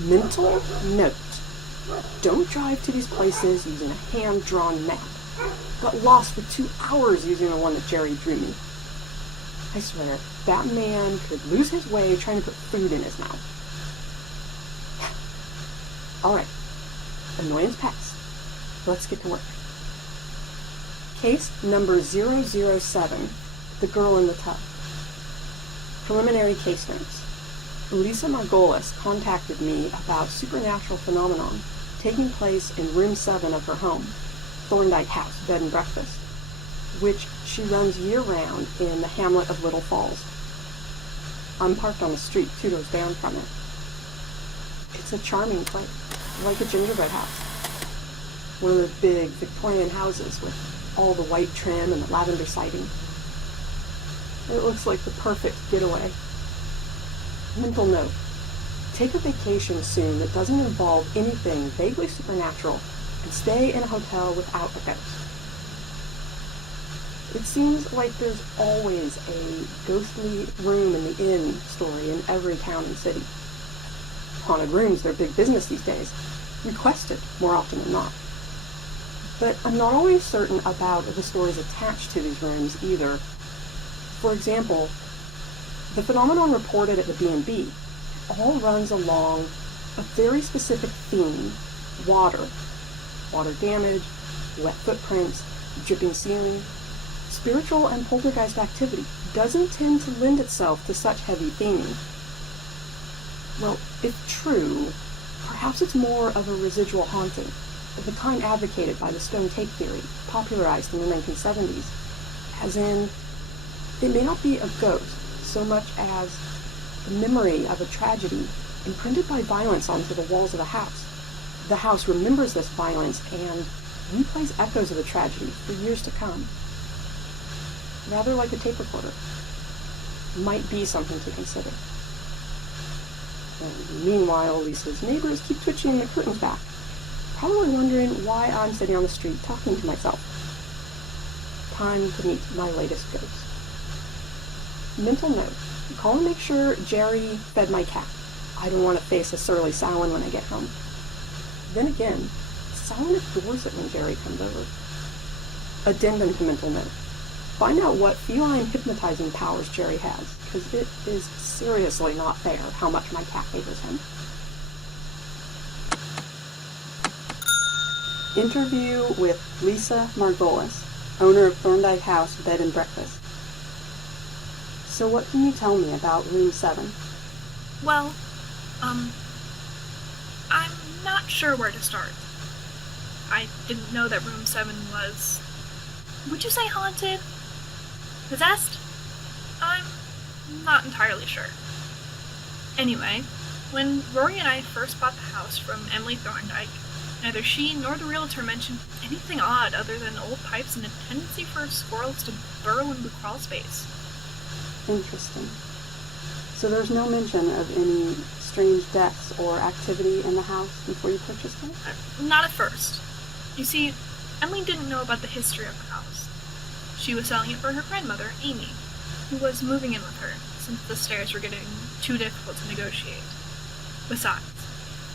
Mental note. Don't drive to these places using a hand-drawn map. Got lost for 2 hours using the one that Jerry drew me. I swear, that man could lose his way trying to put food in his mouth. Alright, annoyance past. Let's get to work. Case number 007, The Girl in the Tub. Preliminary case notes. Lisa Margolis contacted me about supernatural phenomenon taking place in room 7 of her home, Thorndike House, bed and breakfast, which she runs year-round in the hamlet of Little Falls. I'm parked on the street 2 doors down from it. It's a charming place, like a gingerbread house. One of the big Victorian houses with all the white trim and the lavender siding. It looks like the perfect getaway. Mental note. Take a vacation soon that doesn't involve anything vaguely supernatural and stay in a hotel without a ghost. It seems like there's always a ghostly room in the inn story in every town and city. Haunted rooms, they're big business these days. Requested more often than not. But I'm not always certain about the stories attached to these rooms either. For example, the phenomenon reported at the B&B all runs along a very specific theme: water. Water damage, wet footprints, dripping ceiling. Spiritual and poltergeist activity doesn't tend to lend itself to such heavy theming. Well, if true, perhaps it's more of a residual haunting, of the kind advocated by the stone tape theory, popularized in the 1970s, as in, it may not be a ghost so much as the memory of a tragedy imprinted by violence onto the walls of a house. The house remembers this violence and replays echoes of the tragedy for years to come. Rather like a tape recorder. Might be something to consider. And meanwhile, Lisa's neighbors keep twitching the curtains back, probably wondering why I'm sitting on the street talking to myself. Time to meet my latest ghost. Mental note. Call and make sure Jerry fed my cat. I don't want to face a surly Samhain when I get home. Then again, Samhain adores it when Jerry comes over. Addendum to mental note. Find out what feline hypnotizing powers Jerry has, because it is seriously not fair how much my cat favors him. Interview with Lisa Margolis, owner of Thorndike House Bed and Breakfast. So what can you tell me about room 7? Well, I'm not sure where to start. I didn't know that room 7 was... Would you say haunted? Possessed? I'm not entirely sure. Anyway, when Rory and I first bought the house from Emily Thorndike, neither she nor the realtor mentioned anything odd other than old pipes and a tendency for squirrels to burrow in the crawl space. Interesting. So there's no mention of any strange deaths or activity in the house before you purchased it? Not at first. You see, Emily didn't know about the history of the house. She was selling it for her grandmother, Amy, who was moving in with her, since the stairs were getting too difficult to negotiate. Besides,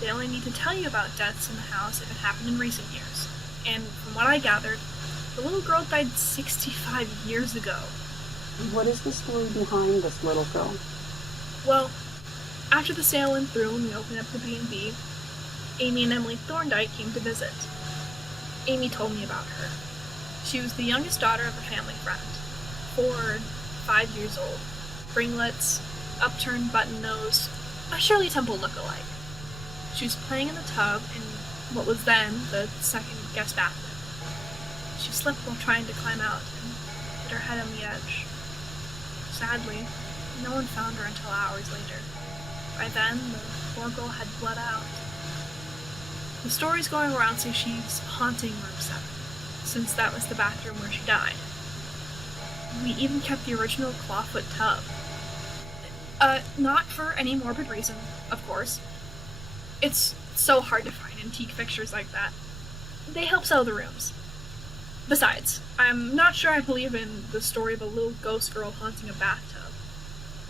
they only need to tell you about deaths in the house if it happened in recent years. And from what I gathered, the little girl died 65 years ago. What is the story behind this little girl? Well, after the sale went through and we opened up the B&B, Amy and Emily Thorndike came to visit. Amy told me about her. She was the youngest daughter of a family friend, 4 or 5 years old, ringlets, upturned button nose, a Shirley Temple look-alike. She was playing in the tub in what was then the second guest bathroom. She slipped while trying to climb out and hit her head on the edge. Sadly, no one found her until hours later. By then, the poor girl had bled out. The stories going around say she's haunting room 7, since that was the bathroom where she died. We even kept the original clawfoot tub. Not for any morbid reason, of course. It's so hard to find antique fixtures like that. They help sell the rooms. Besides, I'm not sure I believe in the story of a little ghost girl haunting a bathtub.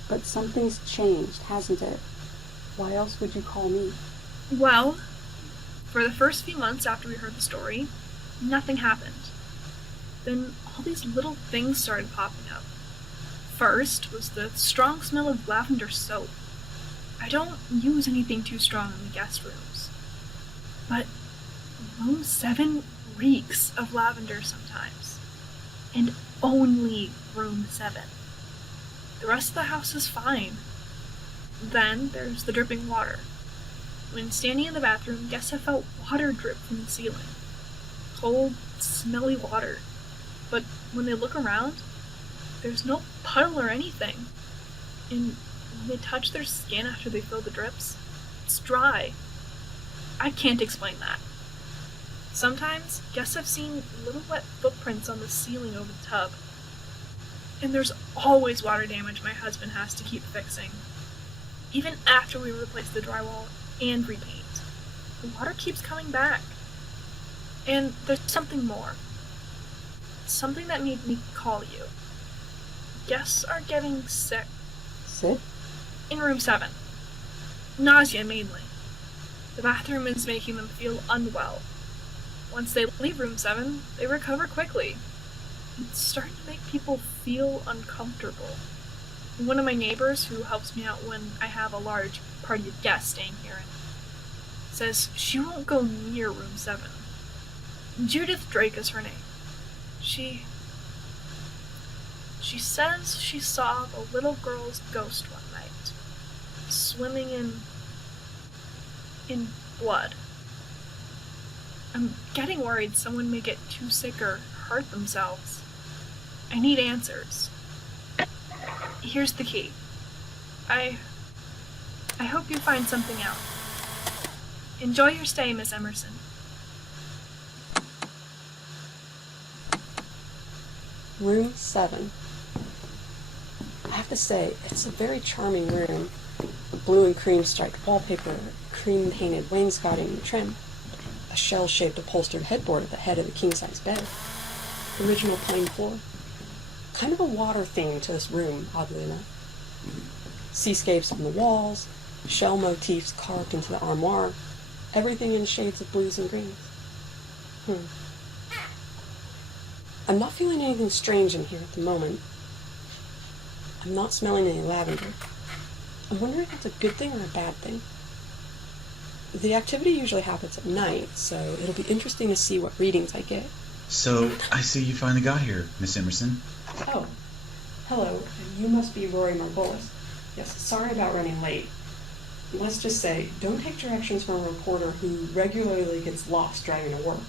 But something's changed, hasn't it? Why else would you call me? Well, for the first few months after we heard the story, nothing happened. Then all these little things started popping up. First was the strong smell of lavender soap. I don't use anything too strong in the guest rooms, but room 7 reeks of lavender sometimes, and only room 7. The rest of the house is fine. Then there's the dripping water. When standing in the bathroom, guests have felt water drip from the ceiling. Cold, smelly water. But when they look around, there's no puddle or anything. And when they touch their skin after they feel the drips, it's dry. I can't explain that. Sometimes, guests have seen little wet footprints on the ceiling over the tub. And there's always water damage my husband has to keep fixing. Even after we replace the drywall and repaint, the water keeps coming back. And there's something more. Something that made me call you. Guests are getting sick. Sick? In room 7. Nausea, mainly. The bathroom is making them feel unwell. Once they leave room 7, they recover quickly. It's starting to make people feel uncomfortable. One of my neighbors, who helps me out when I have a large party of guests staying here, says she won't go near room 7. Judith Drake is her name. She says she saw the little girl's ghost one night, swimming in blood. I'm getting worried someone may get too sick or hurt themselves. I need answers. Here's the key. I hope you find something out. Enjoy your stay, Miss Emerson. Room 7. I have to say, it's a very charming room. The blue and cream striped wallpaper, cream painted wainscoting trim, a shell-shaped upholstered headboard at the head of the king-size bed, original plain floor. Kind of a water theme to this room, oddly enough. Seascapes on the walls, shell motifs carved into the armoire, everything in shades of blues and greens. I'm not feeling anything strange in here at the moment. I'm not smelling any lavender. I'm wondering if that's a good thing or a bad thing. The activity usually happens at night, so it'll be interesting to see what readings I get. So, I see you finally got here, Miss Emerson. Oh, hello. You must be Rory Margolis. Yes, sorry about running late. Let's just say, don't take directions from a reporter who regularly gets lost driving to work.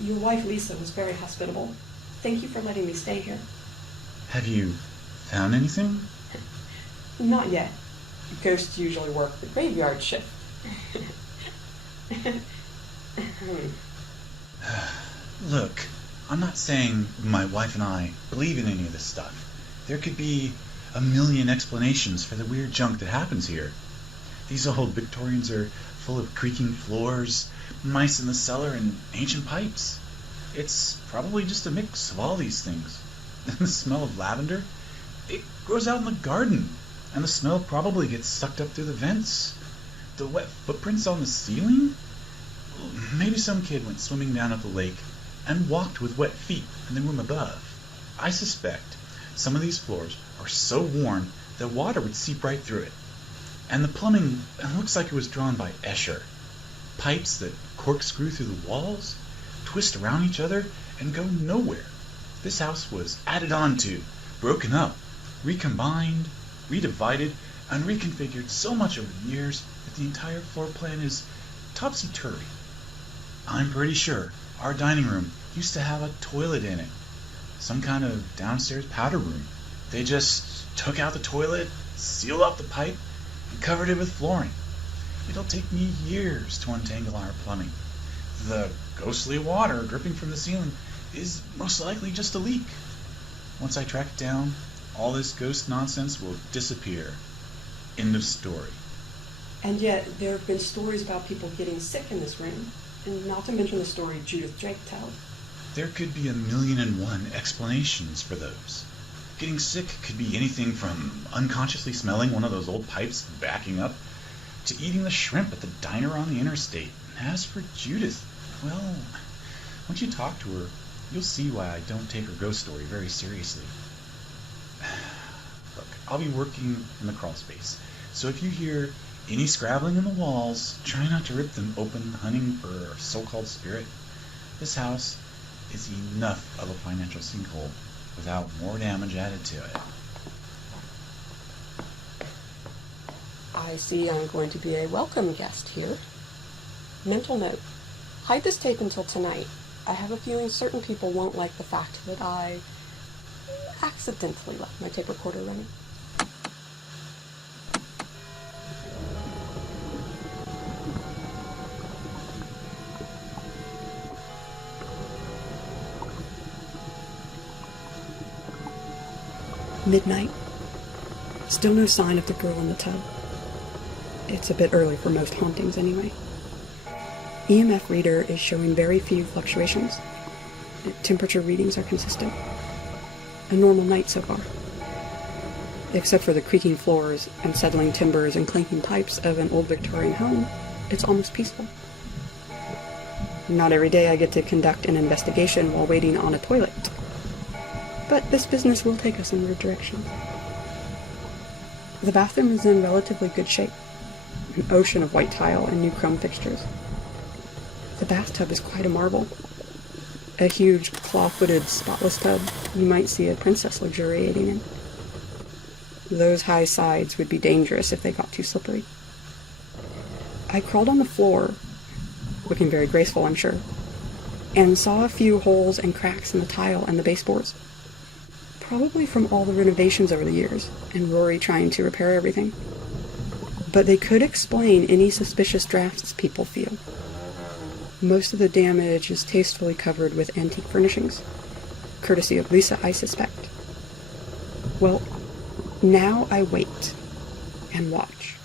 Your wife, Lisa, was very hospitable. Thank you for letting me stay here. Have you found anything? Not yet. Ghosts usually work the graveyard shift. Look, I'm not saying my wife and I believe in any of this stuff. There could be a million explanations for the weird junk that happens here. These old Victorians are full of creaking floors, mice in the cellar, and ancient pipes. It's probably just a mix of all these things. And the smell of lavender, it grows out in the garden, and the smell probably gets sucked up through the vents. The wet footprints on the ceiling? Maybe some kid went swimming down at the lake and walked with wet feet in the room above. I suspect some of these floors are so worn that water would seep right through it. And the plumbing looks like it was drawn by Escher. Pipes that corkscrew through the walls, twist around each other, and go nowhere. This house was added on to, broken up, recombined, redivided, and reconfigured so much over the years that the entire floor plan is topsy-turvy. I'm pretty sure our dining room used to have a toilet in it. Some kind of downstairs powder room. They just took out the toilet, sealed up the pipe, and covered it with flooring. It'll take me years to untangle our plumbing. The ghostly water dripping from the ceiling is most likely just a leak. Once I track it down, all this ghost nonsense will disappear. End of story. And yet, there have been stories about people getting sick in this room, and not to mention the story Judith Drake tells. There could be 1,000,001 explanations for those. Getting sick could be anything from unconsciously smelling one of those old pipes backing up, to eating the shrimp at the diner on the interstate. As for Judith, well, once you talk to her, you'll see why I don't take her ghost story very seriously. Look, I'll be working in the crawl space, so if you hear any scrabbling in the walls, try not to rip them open hunting for a so-called spirit. This house is enough of a financial sinkhole without more damage added to it. I see I'm going to be a welcome guest here. Mental note. Hide this tape until tonight. I have a feeling certain people won't like the fact that I accidentally left my tape recorder running. Midnight. Still no sign of the girl in the tub. It's a bit early for most hauntings anyway. EMF reader is showing very few fluctuations. Temperature readings are consistent. A normal night so far. Except for the creaking floors and settling timbers and clanking pipes of an old Victorian home, it's almost peaceful. Not every day I get to conduct an investigation while waiting on a toilet. But this business will take us in weird directions. The bathroom is in relatively good shape. An ocean of white tile and new chrome fixtures. The bathtub is quite a marvel. A huge, claw-footed, spotless tub you might see a princess luxuriating in. Those high sides would be dangerous if they got too slippery. I crawled on the floor, looking very graceful, I'm sure, and saw a few holes and cracks in the tile and the baseboards. Probably from all the renovations over the years, and Rory trying to repair everything. But they could explain any suspicious drafts people feel. Most of the damage is tastefully covered with antique furnishings, courtesy of Lisa, I suspect. Well, now I wait and watch.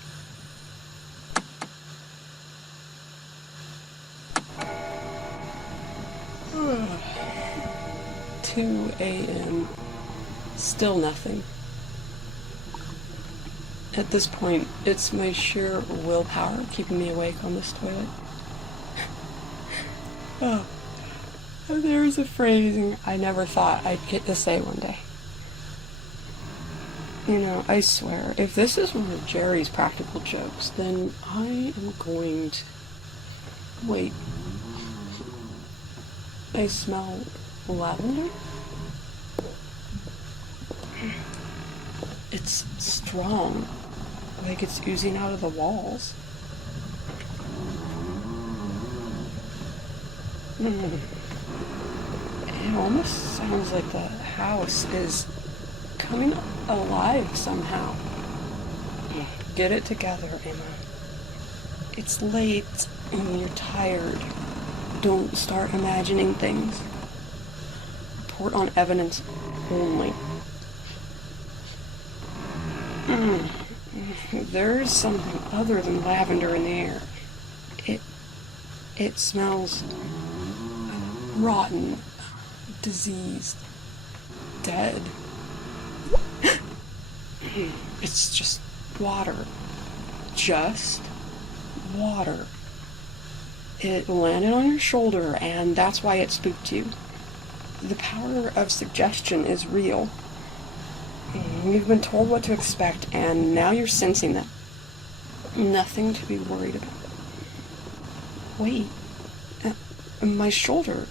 Ugh. 2 a.m. Still nothing. At this point, it's my sheer willpower keeping me awake on this toilet. Oh, there's a phrasing I never thought I'd get to say one day. You know, I swear, if this is one of Jerry's practical jokes, then I am going to... Wait. I smell lavender? It's strong, like it's oozing out of the walls. It almost sounds like the house is coming alive somehow. Get it together, Emma. It's late and you're tired. Don't start imagining things. Report on evidence only. There's something other than lavender in the air. It smells rotten, diseased, dead. It's just water. Just water. It landed on your shoulder, and that's why it spooked you. The power of suggestion is real. You've been told what to expect, and now you're sensing that. Nothing to be worried about. Wait. My shoulder.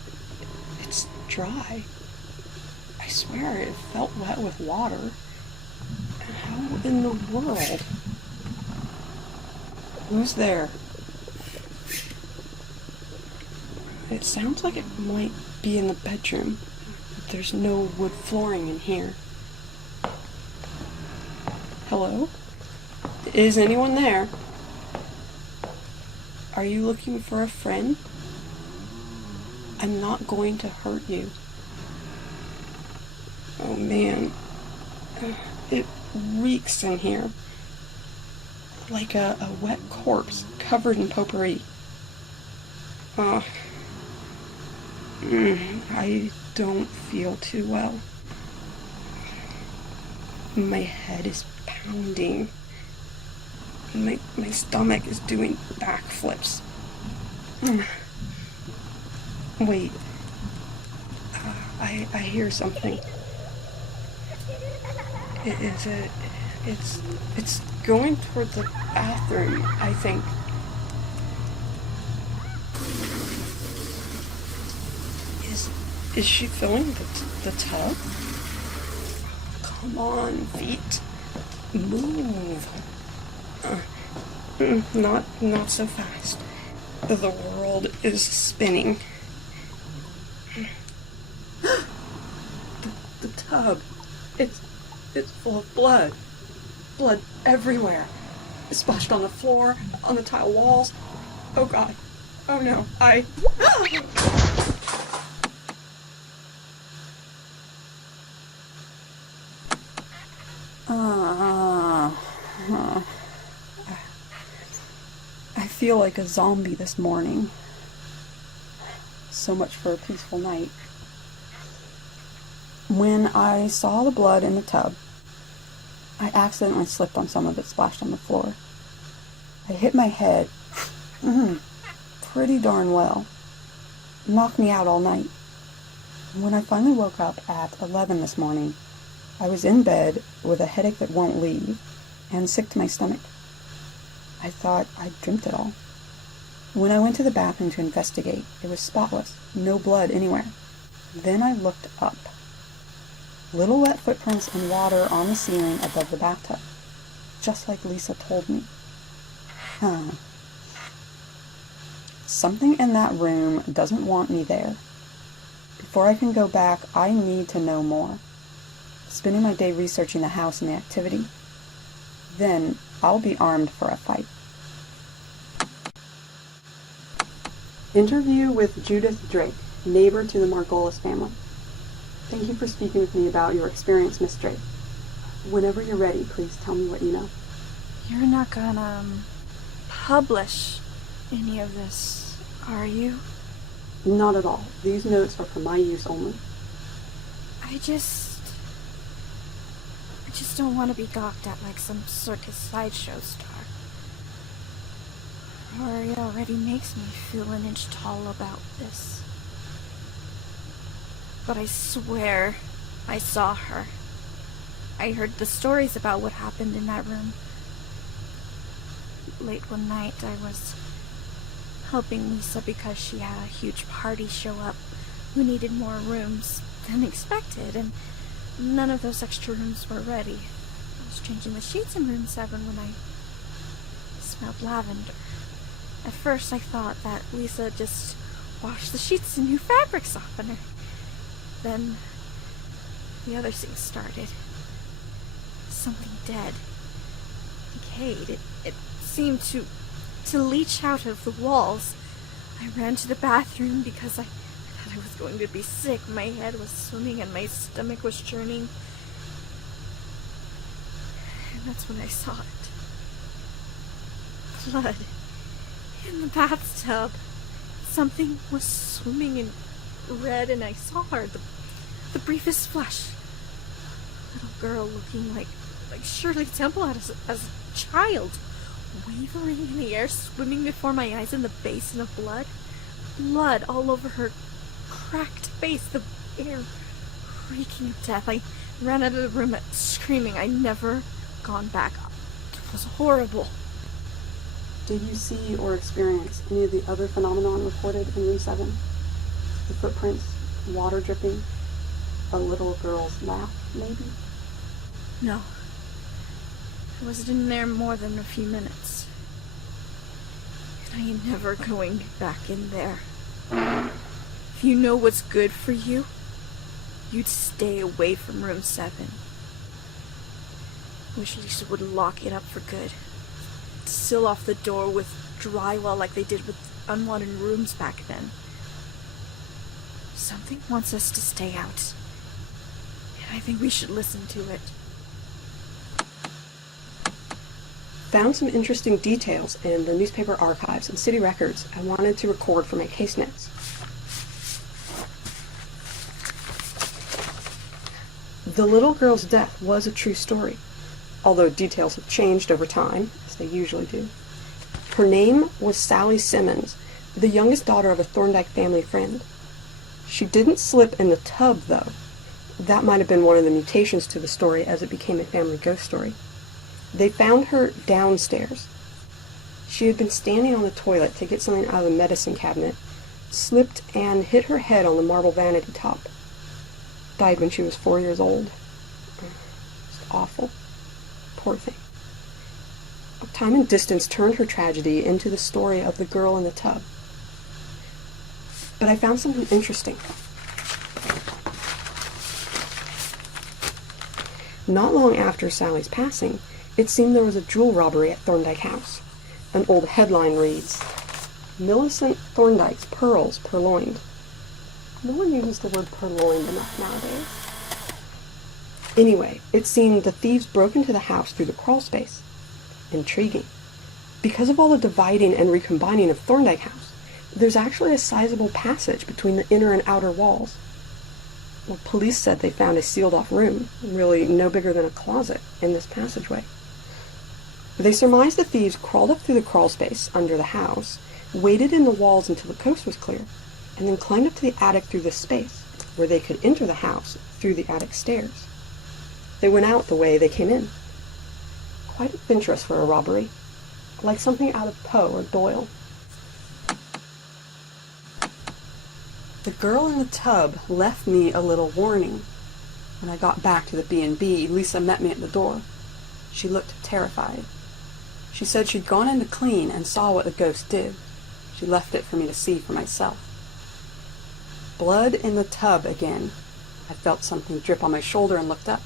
It's dry. I swear it felt wet with water. How in the world? Who's there? It sounds like it might be in the bedroom. There's no wood flooring in here. Hello? Is anyone there? Are you looking for a friend? I'm not going to hurt you. Oh man. It reeks in here. Like a wet corpse covered in potpourri. I don't feel too well. My head is pounding. My stomach is doing backflips. Wait. I hear something. It's going toward the bathroom, I think. Is she filling the tub? Come on, feet. Move. Not so fast. The world is spinning. The tub. It's full of blood. Blood everywhere. It's splashed on the floor, on the tile walls. Oh God. Oh no. I feel like a zombie this morning. So much for a peaceful night. When I saw the blood in the tub, I accidentally slipped on some of it, splashed on the floor. I hit my head pretty darn well. It knocked me out all night. When I finally woke up at 11 this morning, I was in bed with a headache that won't leave and sick to my stomach. I thought I'd dreamt it all. When I went to the bathroom to investigate, it was spotless, no blood anywhere. Then I looked up. Little wet footprints and water on the ceiling above the bathtub, just like Lisa told me. Something in that room doesn't want me there. Before I can go back, I need to know more. Spending my day researching the house and the activity. Then I'll be armed for a fight. Interview with Judith Drake, neighbor to the Margolis family. Thank you for speaking with me about your experience, Miss Drake. Whenever you're ready, please tell me what you know. You're not gonna, publish any of this, are you? Not at all. These notes are for my use only. I just don't want to be gawked at like some circus sideshow star. Rory already makes me feel an inch tall about this. But I swear I saw her. I heard the stories about what happened in that room. Late one night, I was helping Lisa because she had a huge party show up who needed more rooms than expected, and none of those extra rooms were ready. I was changing the sheets in room 7 when I smelled lavender. At first, I thought that Lisa just washed the sheets and new fabric softener. Then the other scene started. Something dead, decayed. It seemed to leach out of the walls. I ran to the bathroom because I thought I was going to be sick. My head was swimming and my stomach was churning. And that's when I saw it. Blood in the bathtub. Something was swimming in red, and I saw her. The briefest flash. A little girl looking like Shirley Temple as a child, wavering in the air, swimming before my eyes in the basin of blood. Blood all over her cracked face, the air reeking of death. I ran out of the room screaming. I never gone back up. It was horrible. Did you see or experience any of the other phenomenon reported in room 7? The footprints, water dripping, a little girl's laugh, maybe? No. I wasn't in there more than a few minutes. And I am never going back in there. If you know what's good for you, you'd stay away from room 7. Wish Lisa would lock it up for good. Seal off the door with drywall like they did with unwanted rooms back then. Something wants us to stay out. And I think we should listen to it. Found some interesting details in the newspaper archives and city records I wanted to record for my case notes. The little girl's death was a true story, although details have changed over time, as they usually do. Her name was Sally Simmons, the youngest daughter of a Thorndike family friend. She didn't slip in the tub, though. That might have been one of the mutations to the story as it became a family ghost story. They found her downstairs. She had been standing on the toilet to get something out of the medicine cabinet, slipped and hit her head on the marble vanity top. Died when she was 4 years old. Just awful. Poor thing. Time and distance turned her tragedy into the story of the girl in the tub. But I found something interesting. Not long after Sally's passing, it seemed there was a jewel robbery at Thorndike House. An old headline reads, "Millicent Thorndike's pearls purloined." No one uses the word purloined enough nowadays. Anyway, it seemed the thieves broke into the house through the crawl space. Intriguing. Because of all the dividing and recombining of Thorndike House, there's actually a sizable passage between the inner and outer walls. Well, police said they found a sealed-off room, really no bigger than a closet, in this passageway. They surmised the thieves crawled up through the crawl space under the house, waited in the walls until the coast was clear, and then climbed up to the attic through this space, where they could enter the house through the attic stairs. They went out the way they came in. Quite adventurous for a robbery, like something out of Poe or Doyle. The girl in the tub left me a little warning. When I got back to the B&B, Lisa met me at the door. She looked terrified. She said she'd gone in to clean and saw what the ghost did. She left it for me to see for myself. Blood in the tub again. I felt something drip on my shoulder and looked up.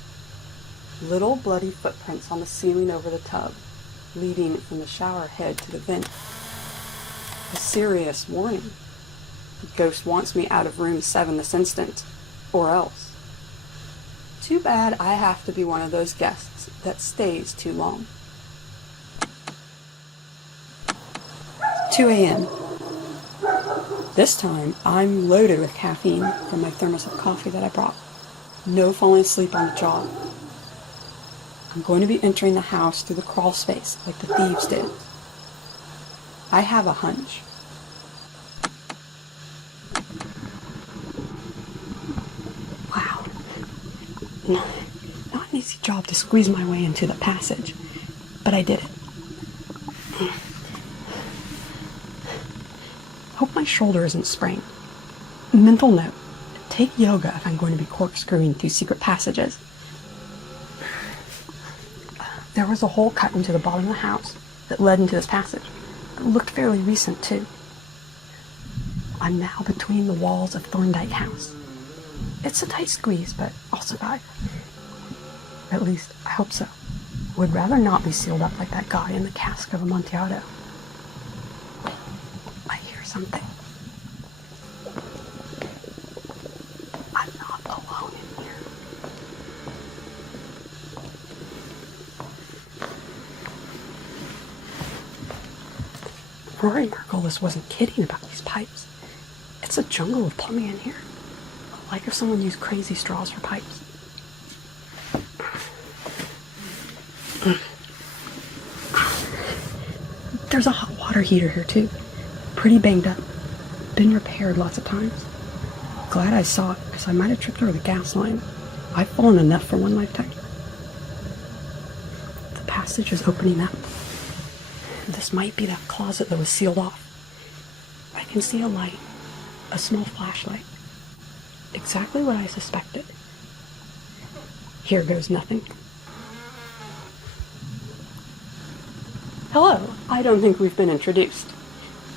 Little bloody footprints on the ceiling over the tub, leading from the shower head to the vent. A serious warning. The ghost wants me out of room 7 this instant, or else. Too bad I have to be one of those guests that stays too long. 2 a.m. This time, I'm loaded with caffeine from my thermos of coffee that I brought. No falling asleep on the job. I'm going to be entering the house through the crawl space like the thieves did. I have a hunch. Wow. Not an easy job to squeeze my way into the passage, but I did it. Hope my shoulder isn't sprained. Mental note, take yoga if I'm going to be corkscrewing through secret passages. There was a hole cut into the bottom of the house that led into this passage. It looked fairly recent, too. I'm now between the walls of Thorndike House. It's a tight squeeze, but I'll survive. At least, I hope so. Would rather not be sealed up like that guy in the cask of Amontillado. I hear something. I'm not alone in here. Rory Margolis wasn't kidding about these pipes. It's a jungle of plumbing in here. Like if someone used crazy straws for pipes. There's a hot water heater here too. Pretty banged up. Been repaired lots of times. Glad I saw it, because I might have tripped over the gas line. I've fallen enough for one lifetime. The passage is opening up. This might be that closet that was sealed off. I can see a light. A small flashlight. Exactly what I suspected. Here goes nothing. Hello, I don't think we've been introduced.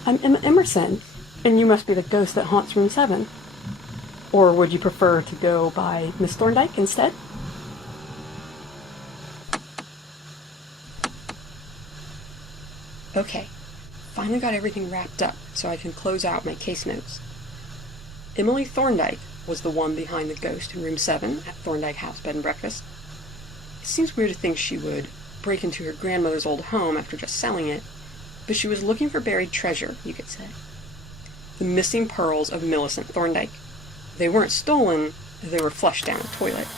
I'm Emerson, and you must be the ghost that haunts room 7. Or would you prefer to go by Miss Thorndike instead? Okay, finally got everything wrapped up so I can close out my case notes. Emily Thorndike was the one behind the ghost in room 7 at Thorndike House Bed and Breakfast. It seems weird to think she would break into her grandmother's old home after just selling it, but she was looking for buried treasure, you could say. The missing pearls of Millicent Thorndike. They weren't stolen, they were flushed down a toilet.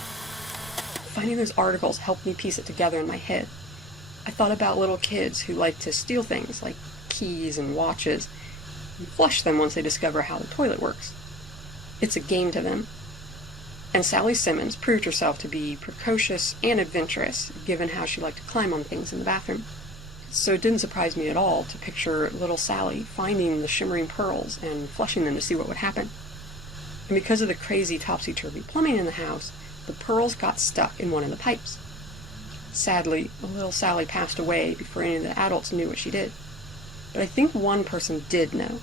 Finding those articles helped me piece it together in my head. I thought about little kids who like to steal things like keys and watches and flush them once they discover how the toilet works. It's a game to them. And Sally Simmons proved herself to be precocious and adventurous, given how she liked to climb on things in the bathroom. So it didn't surprise me at all to picture little Sally finding the shimmering pearls and flushing them to see what would happen. And because of the crazy topsy-turvy plumbing in the house, the pearls got stuck in one of the pipes. Sadly, little Sally passed away before any of the adults knew what she did. But I think one person did know,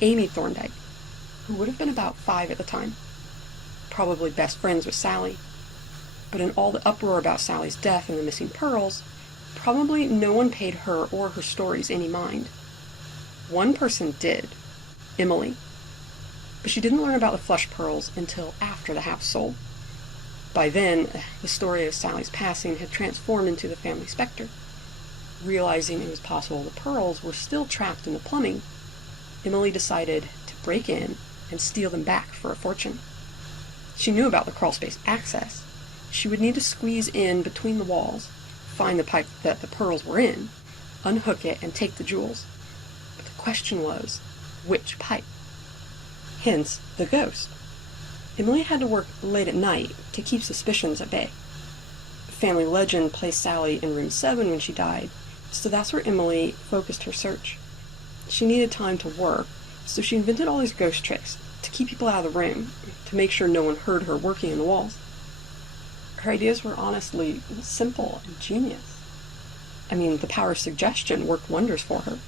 Amy Thorndike, who would have been about 5 at the time. Probably best friends with Sally. But in all the uproar about Sally's death and the missing pearls, probably no one paid her or her stories any mind. One person did, Emily. But she didn't learn about the flush pearls until after the house sold. By then, the story of Sally's passing had transformed into the family specter. Realizing it was possible the pearls were still trapped in the plumbing, Emily decided to break in and steal them back for a fortune. She knew about the crawlspace access. She would need to squeeze in between the walls, find the pipe that the pearls were in, unhook it, and take the jewels. But the question was, which pipe? Hence, the ghost. Emily had to work late at night to keep suspicions at bay. Family legend placed Sally in room 7 when she died, so that's where Emily focused her search. She needed time to work, so she invented all these ghost tricks to keep people out of the room, to make sure no one heard her working in the walls. Her ideas were honestly simple and genius. I mean, the power of suggestion worked wonders for her.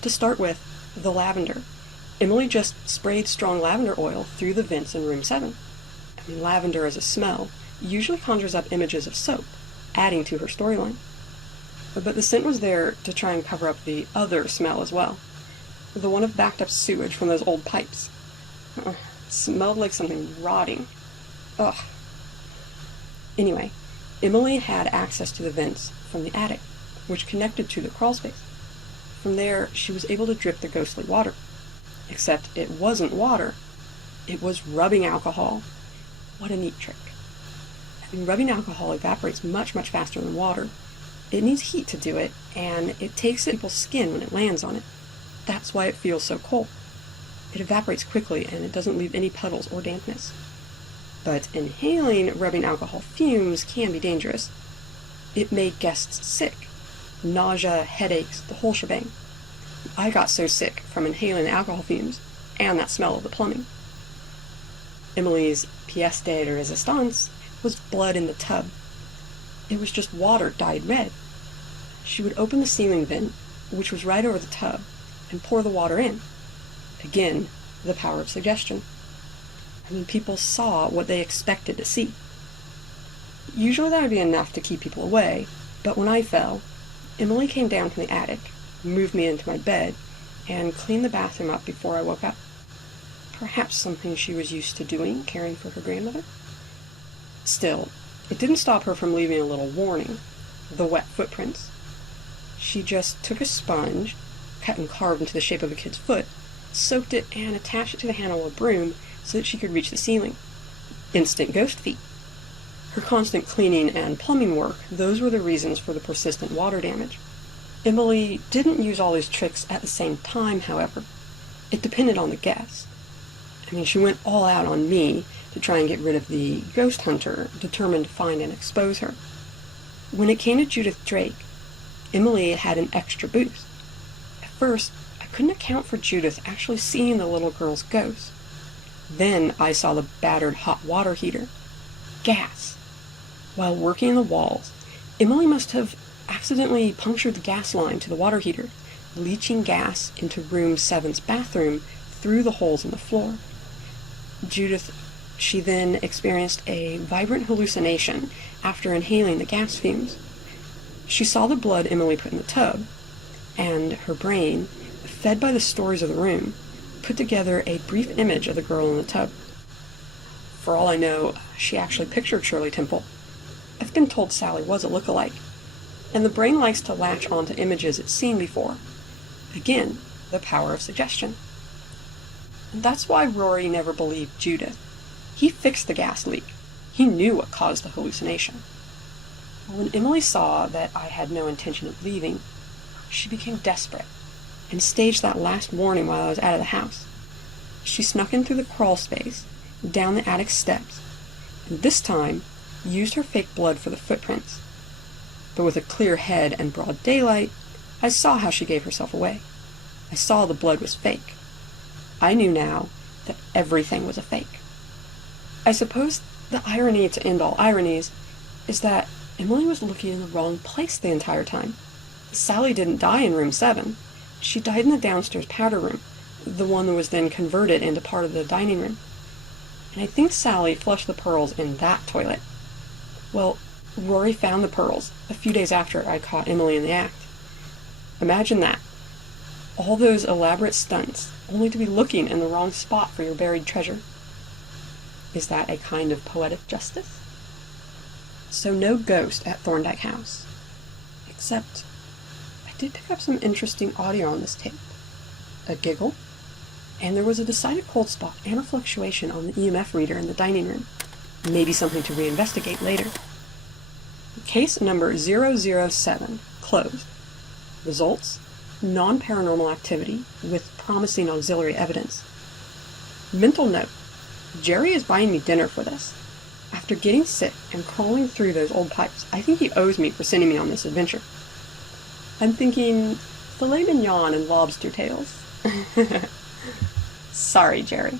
To start with, the lavender. Emily just sprayed strong lavender oil through the vents in room 7. I mean, lavender as a smell usually conjures up images of soap, adding to her storyline. But the scent was there to try and cover up the other smell as well. The one of backed up sewage from those old pipes. It smelled like something rotting. Ugh. Anyway, Emily had access to the vents from the attic, which connected to the crawlspace. From there, she was able to drip the ghostly water. Except it wasn't water. It was rubbing alcohol. What a neat trick. I mean, rubbing alcohol evaporates much, much faster than water. It needs heat to do it, and it takes people's skin when it lands on it. That's why it feels so cold. It evaporates quickly, and it doesn't leave any puddles or dampness. But inhaling rubbing alcohol fumes can be dangerous. It made guests sick. Nausea, headaches, the whole shebang. I got so sick from inhaling the alcohol fumes and that smell of the plumbing. Emily's pièce de résistance was blood in the tub. It was just water dyed red. She would open the ceiling vent, which was right over the tub, and pour the water in. Again, the power of suggestion. I mean, people saw what they expected to see. Usually that would be enough to keep people away, but when I fell, Emily came down from the attic, moved me into my bed, and cleaned the bathroom up before I woke up. Perhaps something she was used to doing, caring for her grandmother. Still, it didn't stop her from leaving a little warning, the wet footprints. She just took a sponge, cut and carved into the shape of a kid's foot, soaked it, and attached it to the handle of a broom so that she could reach the ceiling. Instant ghost feet. Her constant cleaning and plumbing work, those were the reasons for the persistent water damage. Emily didn't use all these tricks at the same time, however. It depended on the guest. I mean, she went all out on me to try and get rid of the ghost hunter, determined to find and expose her. When it came to Judith Drake, Emily had an extra boost. At first, I couldn't account for Judith actually seeing the little girl's ghost. Then I saw the battered hot water heater. Gas. While working in the walls, Emily must have accidentally punctured the gas line to the water heater, leaching gas into room 7's bathroom through the holes in the floor. Judith, she then experienced a vibrant hallucination after inhaling the gas fumes. She saw the blood Emily put in the tub, and her brain, fed by the stories of the room, put together a brief image of the girl in the tub. For all I know, she actually pictured Shirley Temple. I've been told Sally was a look-alike, and the brain likes to latch onto images it's seen before. Again, the power of suggestion. And that's why Rory never believed Judith. He fixed the gas leak. He knew what caused the hallucination. When Emily saw that I had no intention of leaving, she became desperate and staged that last warning while I was out of the house. She snuck in through the crawl space, down the attic steps, and this time used her fake blood for the footprints. But with a clear head and broad daylight, I saw how she gave herself away. I saw the blood was fake. I knew now that everything was a fake. I suppose the irony to end all ironies is that Emily was looking in the wrong place the entire time. Sally didn't die in room 7. She died in the downstairs powder room, the one that was then converted into part of the dining room. And I think Sally flushed the pearls in that toilet. Well, Rory found the pearls a few days after I caught Emily in the act. Imagine that. All those elaborate stunts, only to be looking in the wrong spot for your buried treasure. Is that a kind of poetic justice? So no ghost at Thorndyke House. Except, I did pick up some interesting audio on this tape. A giggle, and there was a decided cold spot and a fluctuation on the EMF reader in the dining room. Maybe something to reinvestigate later. Case number 007, closed. Results, non-paranormal activity with promising auxiliary evidence. Mental note, Jerry is buying me dinner for this. After getting sick and crawling through those old pipes, I think he owes me for sending me on this adventure. I'm thinking filet mignon and lobster tails. Sorry, Jerry.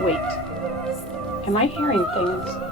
Wait, am I hearing things